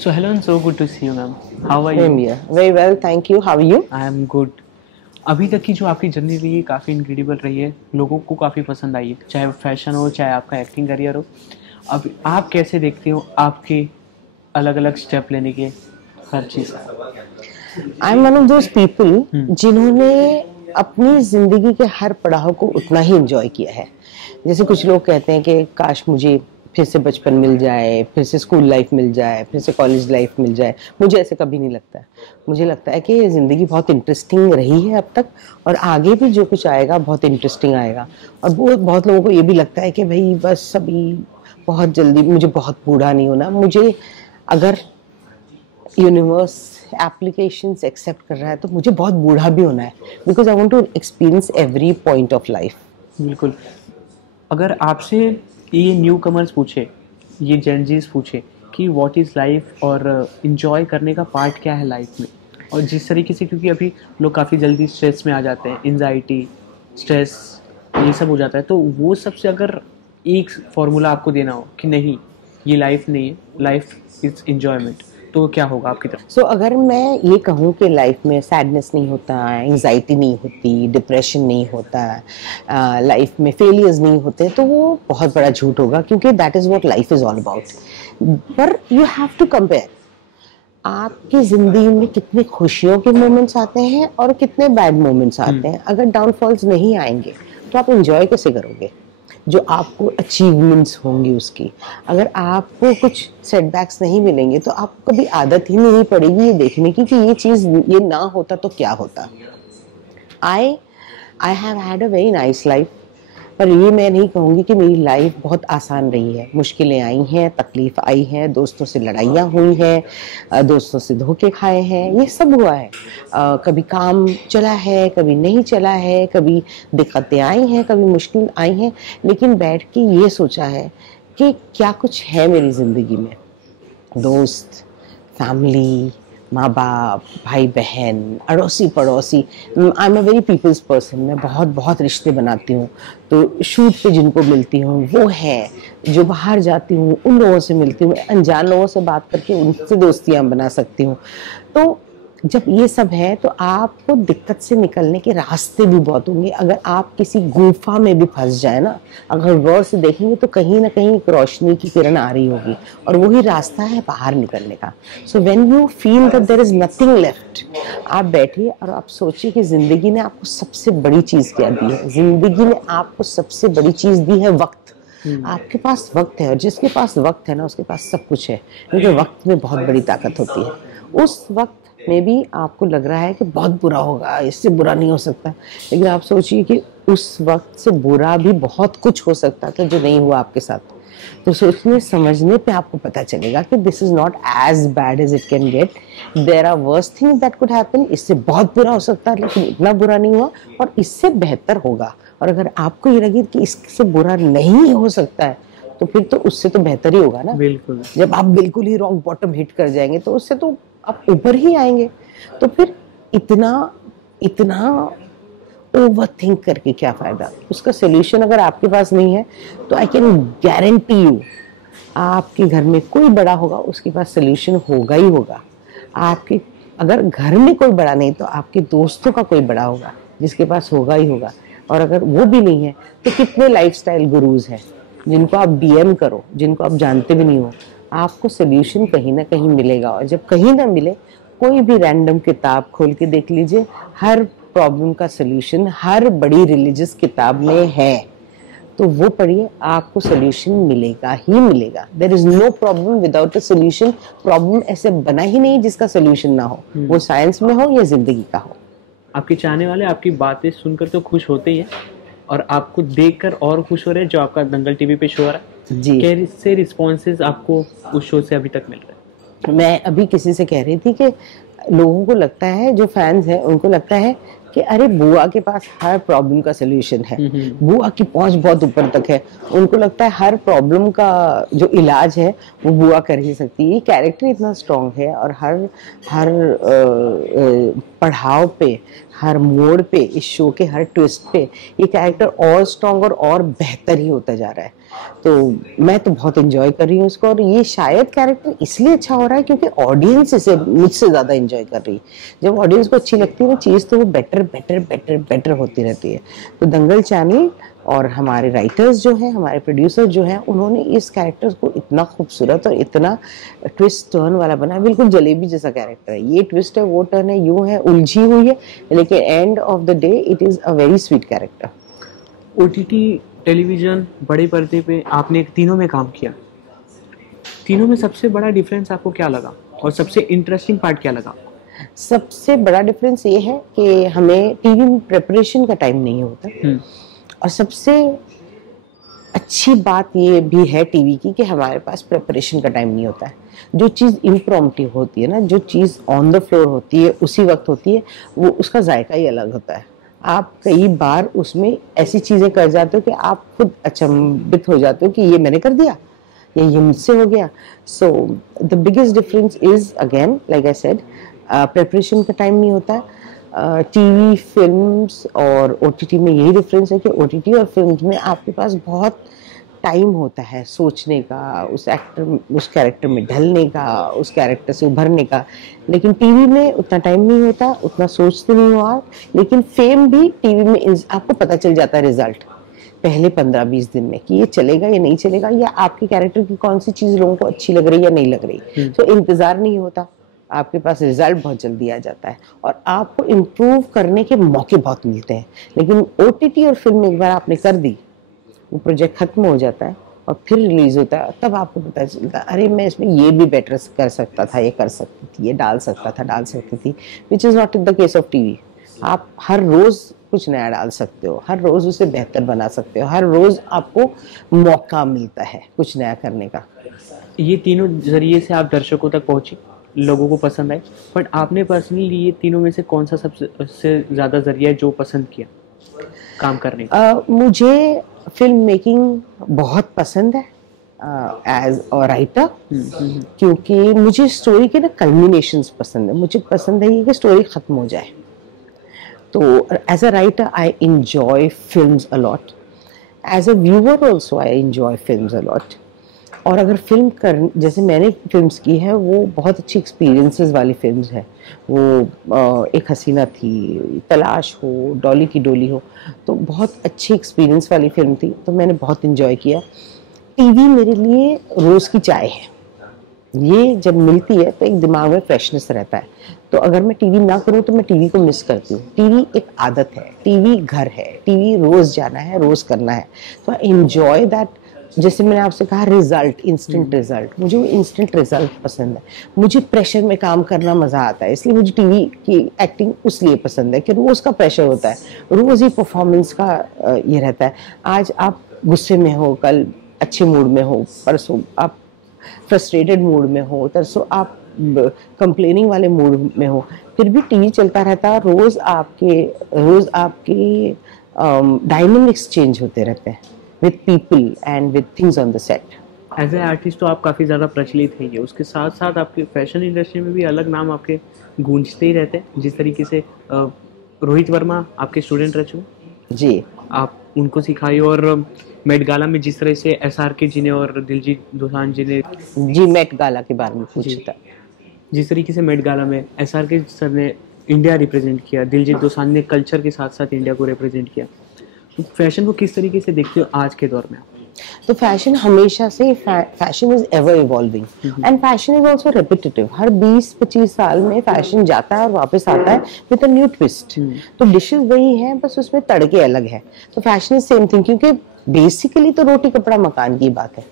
So hello and so good to see you, ma'am. How are Same you? here. Very well, thank you. How are you? I am good. अभी तक की जो आपकी journey रही है काफ़ी incredible रही है, लोगों को काफ़ी पसंद आई है, चाहे फैशन हो चाहे आपका एक्टिंग करियर हो। अब आप कैसे देखते हो आपके अलग अलग स्टेप लेने के हर चीज़ का? I am one of those people hmm. जिन्होंने अपनी जिंदगी के हर पड़ाव को उतना ही एंजॉय किया है। जैसे कुछ लोग कहते हैं कि काश मुझे फिर से बचपन मिल जाए, फिर से स्कूल लाइफ मिल जाए, फिर से कॉलेज लाइफ मिल जाए। मुझे ऐसे कभी नहीं लगता है। मुझे लगता है कि ज़िंदगी बहुत इंटरेस्टिंग रही है अब तक, और आगे भी जो कुछ आएगा बहुत इंटरेस्टिंग आएगा। और बहुत लोगों को ये भी लगता है कि भाई बस अभी बहुत जल्दी, मुझे बहुत बूढ़ा नहीं होना। मुझे अगर यूनिवर्स एप्लीकेशंस एक्सेप्ट कर रहा है तो मुझे बहुत बूढ़ा भी होना है, because I want to experience every point of life. बिल्कुल। अगर आपसे ये न्यू कमर्स पूछे, ये जेनजीज पूछे कि व्हाट इज़ लाइफ और इंजॉय करने का पार्ट क्या है लाइफ में, और जिस तरीके से, क्योंकि अभी लोग काफ़ी जल्दी स्ट्रेस में आ जाते हैं, एंजाइटी, स्ट्रेस, ये सब हो जाता है, तो वो सबसे अगर एक फार्मूला आपको देना हो कि नहीं ये लाइफ नहीं है, लाइफ इज इंजॉयमेंट, तो क्या होगा आपकी तरफ? सो अगर मैं ये कहूँ कि लाइफ में सैडनेस नहीं होता, एंजाइटी नहीं होती, डिप्रेशन नहीं होता, लाइफ में फेलियर्स नहीं होते, तो वो बहुत बड़ा झूठ होगा, क्योंकि that is what life is all about. पर यू हैव टू कंपेयर आपकी ज़िंदगी में कितने खुशियों के मोमेंट्स आते हैं और कितने बैड मोमेंट्स आते हैं। अगर डाउनफॉल्स नहीं आएंगे तो आप एंजॉय कैसे करोगे जो आपको अचीवमेंट्स होंगी उसकी? अगर आपको कुछ सेटबैक्स नहीं मिलेंगे तो आपको कभी आदत ही नहीं पड़ेगी ये देखने की कि ये चीज़ ये ना होता तो क्या होता। I have had a very nice life, पर ये मैं नहीं कहूँगी कि मेरी लाइफ बहुत आसान रही है। मुश्किलें आई हैं, तकलीफ आई है, दोस्तों से लड़ाइयाँ हुई हैं, दोस्तों से धोखे खाए हैं, ये सब हुआ है। कभी काम चला है, कभी नहीं चला है, कभी दिक्कतें आई हैं, कभी मुश्किल आई हैं, लेकिन बैठ के ये सोचा है कि क्या कुछ है मेरी ज़िंदगी में। दोस्त, फैमिली, माँ बाप, भाई बहन, अड़ोसी पड़ोसी। I am a very people's person. मैं बहुत बहुत रिश्ते बनाती हूँ। तो शूट पे जिनको मिलती हूँ वो हैं, जो बाहर जाती हूँ उन लोगों से मिलती हूँ, अनजान लोगों से बात करके उनसे दोस्तियाँ बना सकती हूँ। तो जब ये सब है तो आपको दिक्कत से निकलने के रास्ते भी बहुत होंगे। अगर आप किसी गुफा में भी फंस जाए ना, अगर गौर से देखेंगे तो कहीं ना कहीं एक रोशनी की किरण आ रही होगी, और वही रास्ता है बाहर निकलने का। So when you feel that there is nothing left, आप बैठिए और आप सोचिए कि जिंदगी ने आपको सबसे बड़ी चीज क्या दी है। जिंदगी ने आपको सबसे बड़ी चीज दी है वक्त। आपके पास वक्त है, और जिसके पास वक्त है ना उसके पास सब कुछ है, क्योंकि वक्त में बहुत बड़ी ताकत होती है। उस वक्त में भी आपको लग रहा है कि बहुत बुरा होगा, इससे बुरा नहीं हो सकता, लेकिन आप सोचिए कि उस वक्त से बुरा भी बहुत कुछ हो सकता था जो नहीं हुआ आपके साथ। तो सोचने समझने पे आपको पता चलेगा कि this is not as bad as it can get. There are worse things that could happen. इससे बहुत बुरा हो सकता है लेकिन इतना बुरा नहीं हुआ, और इससे बेहतर होगा। और अगर आपको ये लगे कि इससे बुरा नहीं हो सकता है तो फिर तो उससे तो बेहतर ही होगा ना। बिल्कुल। जब आप बिल्कुल ही रॉक बॉटम हिट कर जाएंगे तो उससे तो आप ऊपर ही आएंगे। तो फिर इतना इतना ओवर थिंक करके क्या फायदा? उसका सोल्यूशन अगर आपके पास नहीं है तो आई कैन गारंटी यू आपके घर में कोई बड़ा होगा, उसके पास सोल्यूशन होगा ही होगा। आपके अगर घर में कोई बड़ा नहीं तो आपके दोस्तों का कोई बड़ा होगा जिसके पास होगा ही होगा। और अगर वो भी नहीं है तो कितने लाइफस्टाइल गुरुज हैं जिनको आप डीएम करो, जिनको आप जानते भी नहीं हो, आपको सोल्यूशन कहीं ना कहीं मिलेगा। और जब कहीं ना मिले, कोई भी रैंडम किताब खोल के देख लीजिए, हर प्रॉब्लम का सोल्यूशन हर बड़ी रिलीजियस किताब में है। तो वो पढ़िए, आपको सोल्यूशन मिलेगा ही मिलेगा। There is no problem without a solution. Problem ऐसे बना ही नहीं जिसका सोल्यूशन ना हो, वो साइंस में हो या जिंदगी का हो। आपके चाहने वाले आपकी बातें सुनकर तो खुश होते ही हैं, और आपको देखकर और खुश हो रहे हैं जो आपका दंगल टीवी पे शो आ रहा है। जी, कैसे रिस्पॉन्सेज आपको उस शो से अभी तक मिल रहे हैं? मैं अभी किसी से कह रही थी कि लोगों को लगता है, जो फैंस हैं उनको लगता है कि अरे बुआ के पास हर प्रॉब्लम का सोल्यूशन है, बुआ की पहुंच बहुत ऊपर तक है, उनको लगता है हर प्रॉब्लम का जो इलाज है वो बुआ कर ही सकती है। ये कैरेक्टर इतना स्ट्रांग है, और हर हर पड़ाव पे, हर मोड़ पे, इस शो के हर ट्विस्ट पे ये कैरेक्टर और स्ट्रांग और बेहतर ही होता जा रहा है। तो मैं तो बहुत एंजॉय कर रही हूँ उसको, और ये शायद कैरेक्टर इसलिए अच्छा हो रहा है क्योंकि ऑडियंस इसे मुझसे ज़्यादा एंजॉय कर रही है। जब ऑडियंस को अच्छी लगती है ना चीज़, तो वो बेटर बेटर बेटर बेटर होती रहती है। तो दंगल चैनल और हमारे राइटर्स जो हैं, हमारे प्रोड्यूसर जो हैं, उन्होंने इस कैरेक्टर को इतना खूबसूरत और इतना ट्विस्ट टर्न वाला बनाया, बिल्कुल जलेबी जैसा कैरेक्टर है। ये ट्विस्ट है, वो टर्न है, यूं है, उलझी हुई है, लेकिन end of the day it is a very sweet character. OTT, television, बड़े पर्दे पे आपने तीनों में काम किया, तीनों में सबसे बड़ा डिफरेंस आपको क्या लगा और सबसे इंटरेस्टिंग पार्ट क्या लगा? सबसे बड़ा डिफरेंस ये है कि हमें टीवी में प्रिपरेशन का टाइम नहीं होता, और सबसे अच्छी बात ये भी है टीवी की कि हमारे पास प्रिपरेशन का टाइम नहीं होता है। जो चीज़ इम्प्रॉम्प्टू होती है ना, जो चीज़ ऑन द फ्लोर होती है, उसी वक्त होती है, वो उसका जायका ही अलग होता है। आप कई बार उसमें ऐसी चीज़ें कर जाते हो कि आप खुद अचंभित हो जाते हो कि ये मैंने कर दिया या ये मुझसे हो गया। So the biggest difference is again like I said, preparation का टाइम नहीं होता है। टीवी, फिल्म्स और ओटीटी में यही डिफरेंस है कि ओटीटी और फिल्म्स में आपके पास बहुत टाइम होता है सोचने का, उस कैरेक्टर में ढलने का, उस कैरेक्टर से उभरने का। लेकिन टीवी में उतना टाइम नहीं होता, उतना सोचते नहीं हो आप। लेकिन फेम भी टीवी में आपको पता चल जाता है रिजल्ट पहले 15-20 दिन में कि ये चलेगा या नहीं चलेगा, या आपके कैरेक्टर की कौन सी चीज़ लोगों को अच्छी लग रही है या नहीं लग रही। तो इंतज़ार नहीं होता, आपके पास रिजल्ट बहुत जल्दी आ जाता है और आपको इम्प्रूव करने के मौके बहुत मिलते हैं। लेकिन ओटीटी और फिल्म एक बार आपने कर दी, वो प्रोजेक्ट खत्म हो जाता है और फिर रिलीज होता है, तब आपको पता चलता है अरे मैं इसमें ये भी बेटर कर सकता था, ये कर सकती थी, ये डाल सकती थी, which is not in the case of TV. आप हर रोज़ कुछ नया डाल सकते हो, हर रोज़ उसे बेहतर बना सकते हो, हर रोज़ आपको मौका मिलता है कुछ नया करने का। ये तीनों जरिए से आप दर्शकों तक पहुंची, लोगों को पसंद आए, बट आपने पर्सनली ये तीनों में से कौन सा सबसे ज़्यादा जरिया है जो पसंद किया काम करने का? मुझे फिल्म मेकिंग बहुत पसंद है एज अ राइटर, क्योंकि मुझे स्टोरी के ना कल्मिनेशंस पसंद है। मुझे पसंद है ये कि स्टोरी ख़त्म हो जाए। तो as a writer I enjoy films a lot. As a viewer also I enjoy films a lot. और अगर जैसे मैंने फिल्म्स की है, वो बहुत अच्छी एक्सपीरियंसेस वाली फिल्म्स है। वो एक हसीना थी, तलाश हो, डॉली की डोली हो, तो बहुत अच्छी एक्सपीरियंस वाली फिल्म थी, तो मैंने बहुत इंजॉय किया। टीवी मेरे लिए रोज़ की चाय है, ये जब मिलती है तो एक दिमाग में फ्रेशनेस रहता है। तो अगर मैं टीवी ना करूँ तो मैं टीवी को मिस करती हूँ। टीवी एक आदत है, टीवी घर है, टीवी रोज़ जाना है, रोज़ करना है। तो आई एंजॉय दैट। जैसे मैंने आपसे कहा रिजल्ट, इंस्टेंट रिजल्ट, मुझे वो इंस्टेंट रिजल्ट पसंद है। मुझे प्रेशर में काम करना मज़ा आता है, इसलिए मुझे टीवी की एक्टिंग उसलिए पसंद है कि रोज़ का प्रेशर होता है, रोज़ ही परफॉर्मेंस का ये रहता है। आज आप गुस्से में हो, कल अच्छे मूड में हो, परसों आप फ्रस्ट्रेटेड मूड में हो, तरसों आप कंप्लेनिंग वाले मूड में हो, फिर भी टीवी चलता रहता है। रोज़ आपके डायनामिक्स चेंज होते रहते हैं with people and with things on the set. As a artist तो आप काफ़ी ज़्यादा प्रचलित हैं, ये उसके साथ साथ आपके फैशन इंडस्ट्री में भी अलग नाम आपके गूंजते ही रहते हैं। जिस तरीके से रोहित वर्मा आपके स्टूडेंट रह चुके जी, आप उनको सिखाई, और मेट गाला में जिस तरह से SRK जी ने और दिलजीत दोसांझ जी ने जी मेट गाला के बारे में पूछा था। जिस तरीके से मेट गाला में SRK सर ने इंडिया रिप्रेजेंट किया, दिलजीत दोसांझ ने कल्चर के साथ साथ इंडिया को रिप्रेजेंट किया, तो फैशन को किस तरीके से देखते हो आज के दौर में? तो फैशन हमेशा से fashion is ever evolving and fashion is also repetitive. हर 20-25 साल में फैशन जाता है और वापस आता है विद अ न्यू ट्विस्ट। तो डिशेस वही हैं, बस उसमें तड़के अलग है। तो फैशन इज सेम थिंग, क्योंकि बेसिकली तो रोटी कपड़ा मकान की बात है,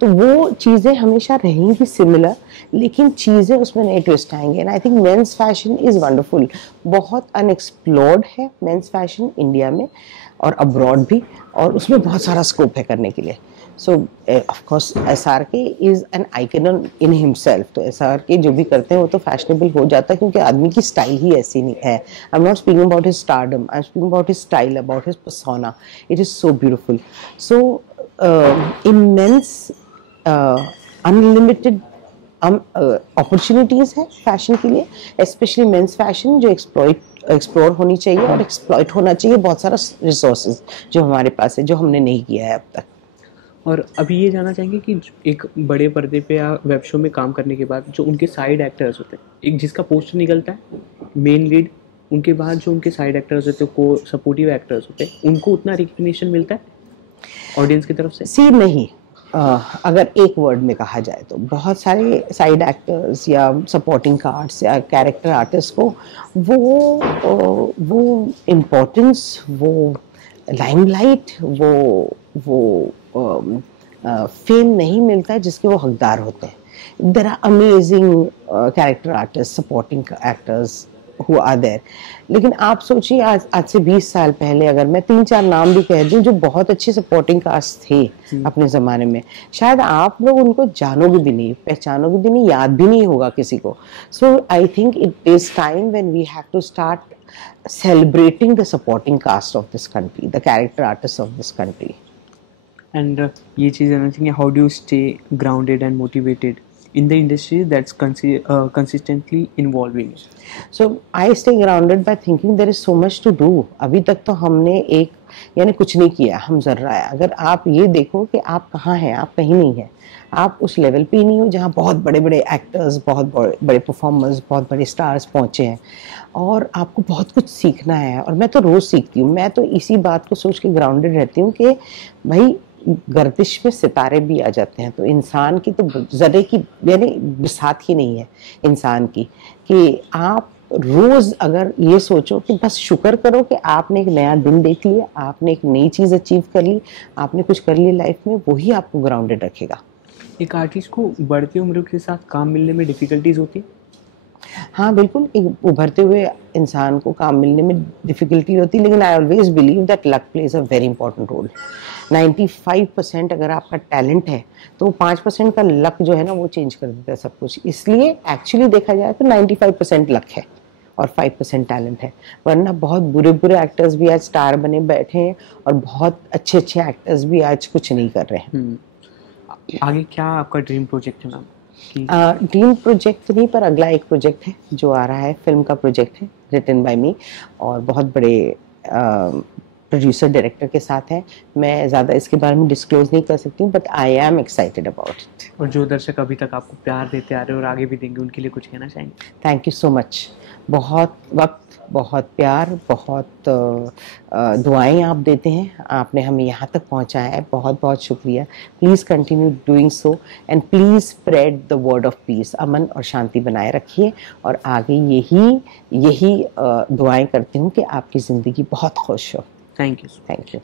तो वो चीज़ें हमेशा रहेंगी सिमिलर, लेकिन चीज़ें उसमें नए ट्विस्ट आएंगे। And I think mains fashion is wonderful. बहुत अनएक्सप्लोर्ड है मेंस फैशन इंडिया में और अब्रॉड भी, और उसमें बहुत सारा स्कोप है करने के लिए। सो of course SRK is an icon in himself. तो SRK जो भी करते हैं वो तो फैशनेबल हो जाता है, क्योंकि आदमी की स्टाइल ही ऐसी नहीं है। I am not speaking about his stardom, I am speaking about his style, about his persona. It is so beautiful. So immense unlimited opportunities है फैशन के लिए, स्पेशली मेंस फैशन, जो एक्सप्लोर होनी चाहिए और एक्सप्लॉइट होना चाहिए। बहुत सारा रिसोर्सेज जो हमारे पास है, जो हमने नहीं किया है अब तक। और अभी ये जानना चाहेंगे कि एक बड़े पर्दे पे या वेब शो में काम करने के बाद जो उनके साइड एक्टर्स होते हैं, एक जिसका पोस्टर निकलता है मेन लीड, उनके बाद जो उनके साइड एक्टर्स होते हैं, को सपोर्टिव एक्टर्स होते हैं, उनको उतना रिकग्निशन मिलता है ऑडियंस की तरफ से? सी नहीं, अगर एक वर्ड में कहा जाए तो बहुत सारे साइड एक्टर्स या सपोर्टिंग कार्ड्स या कैरेक्टर आर्टिस्ट को वो इम्पोर्टेंस, वो लाइमलाइट, वो फेम नहीं मिलता है जिसके वो हकदार होते हैं। There are amazing character artist, supporting actors who are there, लेकिन आप सोचिए आज से 20 साल पहले अगर मैं 3-4 नाम भी कह दूं जो बहुत अच्छे सपोर्टिंग कास्ट थे अपने ज़माने में, शायद आप लोग उनको जानोगे भी नहीं, पहचानोगे भी नहीं, याद भी नहीं होगा किसी को। So I think it is time when we have to start celebrating the supporting cast of this country, the character artists of this country. And ये चीज़ जानना चाहिए, how do you stay grounded and motivated in the industry that's consistently involving? So I stay grounded by thinking there is so much to do. अभी तक तो हमने यानी कुछ नहीं किया, हम जर्रा है। अगर आप ये देखो कि आप कहाँ हैं, आप कहीं नहीं हैं, आप उस लेवल पे ही नहीं हो जहाँ बहुत बड़े बड़े एक्टर्स, बहुत बड़े परफॉर्मर्स, बहुत बड़े स्टार्स पहुँचे हैं, और आपको बहुत कुछ सीखना है। और मैं तो रोज़ सीखती हूँ, मैं तो इसी बात को सोच के ग्राउंडेड रहती हूँ कि भाई गर्दिश में सितारे भी आ जाते हैं, तो इंसान की तो ज़रे की यानी बिसात ही नहीं है इंसान की, कि आप रोज़ अगर ये सोचो कि बस शुक्र करो कि आपने एक नया दिन देख लिया, आपने एक नई चीज़ अचीव कर ली, आपने कुछ कर लिया लाइफ में, वही आपको ग्राउंडेड रखेगा। एक आर्टिस्ट को बढ़ती उम्र के साथ काम मिलने में डिफ़िकल्टीज होती है? हाँ बिल्कुल, एक उभरते हुए इंसान को काम मिलने में डिफ़िकल्टी होती है, लेकिन I always believe that luck plays a very important role. 95% अगर आपका टैलेंट है तो 5% का लक जो है ना वो चेंज कर देता है सब कुछ। इसलिए एक्चुअली देखा जाए तो 95% लक है और 5% टैलेंट है, वरना बहुत बुरे बुरे एक्टर्स भी आज स्टार बने बैठे हैं और बहुत अच्छे अच्छे एक्टर्स भी आज कुछ नहीं कर रहे हैं। आगे क्या आपका ड्रीम प्रोजेक्ट है मैम? ड्रीम प्रोजेक्ट नहीं, पर अगला एक प्रोजेक्ट है जो आ रहा है, फिल्म का प्रोजेक्ट है, रिटन बाय मी, और बहुत बड़े प्रोड्यूसर डायरेक्टर के साथ है। मैं ज़्यादा इसके बारे में डिस्क्लोज नहीं कर सकती हूँ, but I am excited about it. और जो दर्शक अभी तक आपको प्यार देते आ रहे हैं और आगे भी देंगे, उनके लिए कुछ कहना चाहेंगे? Thank you so much. बहुत वक्त, बहुत प्यार, बहुत दुआएं आप देते हैं, आपने हमें यहाँ तक पहुँचाया है, बहुत बहुत शुक्रिया। Please continue doing so and please spread the word of peace. अमन और शांति बनाए रखिए, और आगे यही दुआएं करती हूँ कि आपकी ज़िंदगी बहुत खुश हो। Thank you. Thank you.